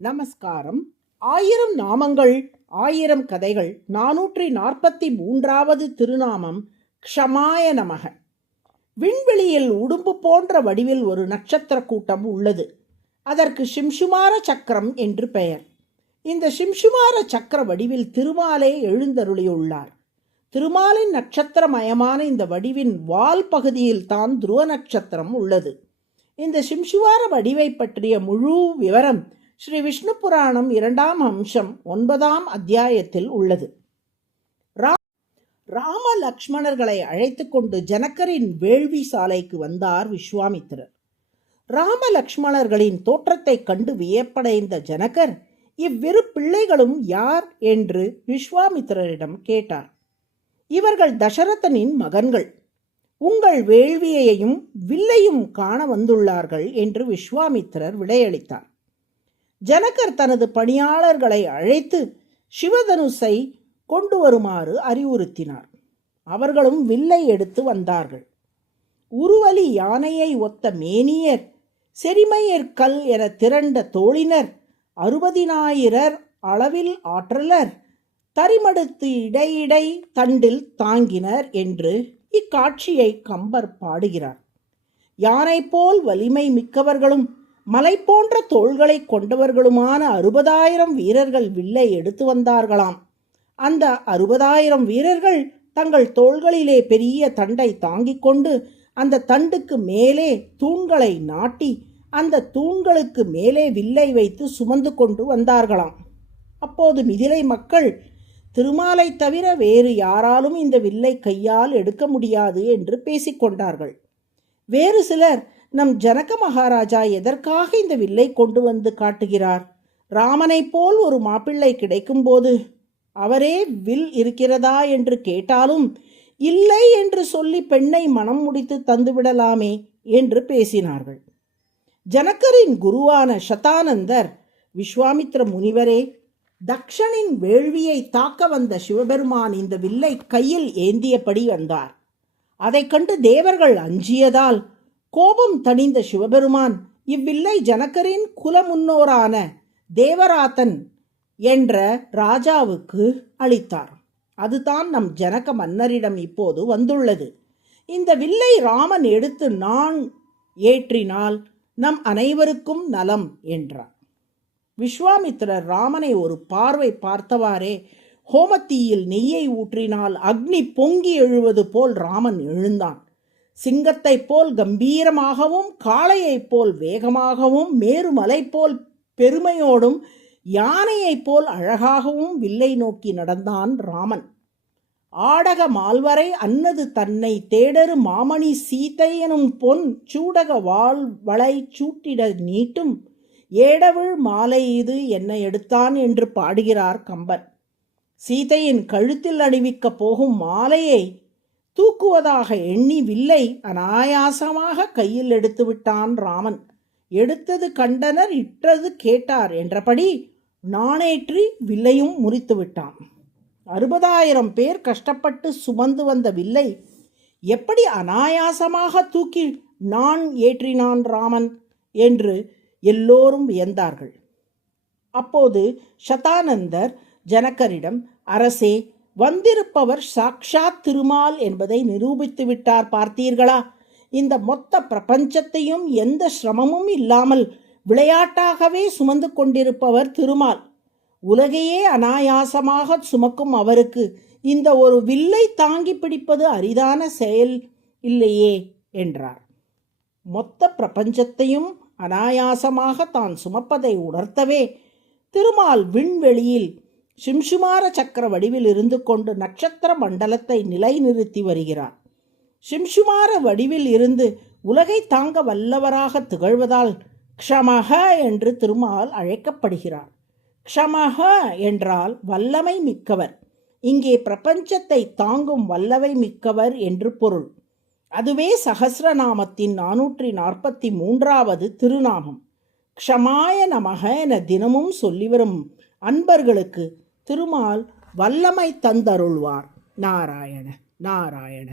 நமஸ்காரம். 1000 நாமங்கள் 1000 கதைகள் 443வது திருநாமம் க்ஷமாய நமக. விண்வெளியில் உடும்பு போன்ற வடிவில் ஒரு நட்சத்திர கூட்டம் உள்ளது. அதற்கு சிம்சுமார சக்கரம் என்று பெயர். இந்த சிம்சுமார சக்கர வடிவில் திருமாலே எழுந்தருளியுள்ளார். திருமாலின் நட்சத்திரமயமான இந்த வடிவின் வால் பகுதியில் தான் துருவ நட்சத்திரம் உள்ளது. இந்த சிம்சுவார வடிவை பற்றிய முழு விவரம் ஸ்ரீ விஷ்ணு புராணம் 2ஆம் அம்சம் 9ஆம் அத்தியாயத்தில் உள்ளது. ராம லக்ஷ்மணர்களை அழைத்து கொண்டு ஜனகரின் வேள்வி சாலைக்கு வந்தார் விஸ்வாமித்திரர். ராம லக்ஷ்மணர்களின் தோற்றத்தை கண்டு வியப்படைந்த ஜனகர் இவ்விரு பிள்ளைகளும் யார் என்று விஸ்வாமித்திரரிடம் கேட்டார். இவர்கள் தசரதனின் மகன்கள். உங்கள் வேள்வியையும் வில்லையும் காண வந்துள்ளார்கள் என்று விஸ்வாமித்திரர் விடையளித்தார். ஜனகர் தனது பணியாளர்களை அழைத்து சிவதனுசை கொண்டு வருமாறு அறிவுறுத்தினார். அவர்களும் வில்லை எடுத்து வந்தார்கள். உருவலி யானையை ஒத்த மேனியர், செரிமையற்கல் என திரண்ட தோழினர், 60,000 அளவில் ஆற்றலர், தரிமடுத்து இடையிடை தண்டில் தாங்கினர் என்று இக்காட்சியை கம்பர் பாடுகிறார். யானை போல் வலிமை மிக்கவர்களும் மலை போன்ற தோள்களை கொண்டவர்களுமான 60,000 வீரர்கள் வில்லை எடுத்து வந்தார்களாம். அந்த 60,000 வீரர்கள் தங்கள் தோள்களிலே பெரிய தண்டை தாங்கிக் கொண்டு அந்த தண்டுக்கு மேலே தூண்களை நாட்டி அந்த தூண்களுக்கு மேலே வில்லை வைத்து சுமந்து கொண்டு வந்தார்களாம். அப்போது மிதிலை மக்கள் திருமாலை தவிர வேறு யாராலும் இந்த வில்லை கையால் எடுக்க முடியாது என்று பேசிக்கொண்டார்கள். வேறு சிலர், நம் ஜனக மகாராஜா எதற்காக இந்த வில்லை கொண்டு வந்து காட்டுகிறார்? ராமனை போல் ஒரு மாப்பிள்ளை கிடைக்கும்போது அவரே வில் இருக்கிறதா என்று கேட்டாலும் இல்லை என்று சொல்லி பெண்ணை மனம் முடித்து தந்துவிடலாமே என்று பேசினார்கள். ஜனகரின் குருவான சதானந்தர், விஸ்வாமித்திர முனிவரே, தக்ஷனின் வேள்வியை தாக்க வந்த சிவபெருமான் இந்த வில்லை கையில் ஏந்தியபடி வந்தார். அதை கண்டு தேவர்கள் அஞ்சியதால் கோபம் தணிந்த சிவபெருமான் இவ்வில்லை ஜனகரின் குல முன்னோரான தேவராத்தன் என்ற ராஜாவுக்கு அளித்தார். அதுதான் நம் ஜனக மன்னரிடம் இப்போது வந்துள்ளது. இந்த வில்லை ராமன் எடுத்து நான் ஏற்றினால் நம் அனைவருக்கும் நலம் என்றார். விஸ்வாமித்திரர் ராமனை ஒரு பார்வை பார்த்தவாறே ஹோமத்தீயில் நெய்யை ஊற்றினால் அக்னி பொங்கி எழுவது போல் ராமன் எழுந்தான். சிங்கத்தை போல் கம்பீரமாகவும், காளையைப் போல் வேகமாகவும், மேருமலை போல் பெருமையோடும், யானையைப் போல் அழகாகவும் வில்லை நோக்கி நடந்தான் ராமன். ஆடக மால்வரை அன்னது தன்னை தேடரு மாமணி சீதை எனும் பொன் சூடக வாழ் வளை சூட்டிட நீட்டும் ஏடவிழ் மாலை இது என்ன எடுத்தான் என்று பாடுகிறார் கம்பர். சீதையின் கழுத்தில் அணிவிக்கப் போகும் மாலையை தூக்குவதாக எண்ணி வில்லை அனாயாசமாக கையில் எடுத்து விட்டான் ராமன். எடுத்தது கண்டனர், இட்டது கேட்டார் என்றபடி நாணேற்றி வில்லையும் முறித்து விட்டான். 60,000 பேர் கஷ்டப்பட்டு சுமந்து வந்த வில்லை எப்படி அனாயாசமாக தூக்கி நான் ஏற்றினான் ராமன் என்று எல்லோரும் வியந்தார்கள். அப்போது சதானந்தர் ஜனகரிடம், அரசே, வந்திருப்பவர் சாக்ஷாத் திருமால் என்பதை நிரூபித்து விட்டார் பார்த்தீர்களா? இந்த மொத்த பிரபஞ்சத்தையும் எந்த சிரமமும் இல்லாமல் விளையாட்டாகவே சுமந்து கொண்டிருப்பவர் திருமால். உலகையே அனாயாசமாக சுமக்கும் அவருக்கு இந்த ஒரு வில்லை தாங்கி பிடிப்பது அரிதான செயல் இல்லையே என்றார். மொத்த பிரபஞ்சத்தையும் அனாயாசமாக தான் சுமப்பதை உணர்த்தவே திருமால் விண்வெளியில் சிம்சுமார சக்கர வடிவில் இருந்து கொண்டு நட்சத்திர மண்டலத்தை நிலைநிறுத்தி வருகிறார். சிம்சுமார வடிவில் இருந்து உலகை தாங்க வல்லவராக திகழ்வதால் க்ஷமஹ என்று திருமால் அழைக்கப்படுகிறார். க்ஷமஹ என்றால் வல்லமை மிக்கவர். இங்கே பிரபஞ்சத்தை தாங்கும் வல்லமை மிக்கவர் என்று பொருள். அதுவே சஹஸ்ரநாமத்தின் 443வது திருநாமம். க்ஷமாய நமக என தினமும் சொல்லிவரும் அன்பர்களுக்கு திருமால் வல்லமை தந்தருள்வார். நாராயண நாராயண.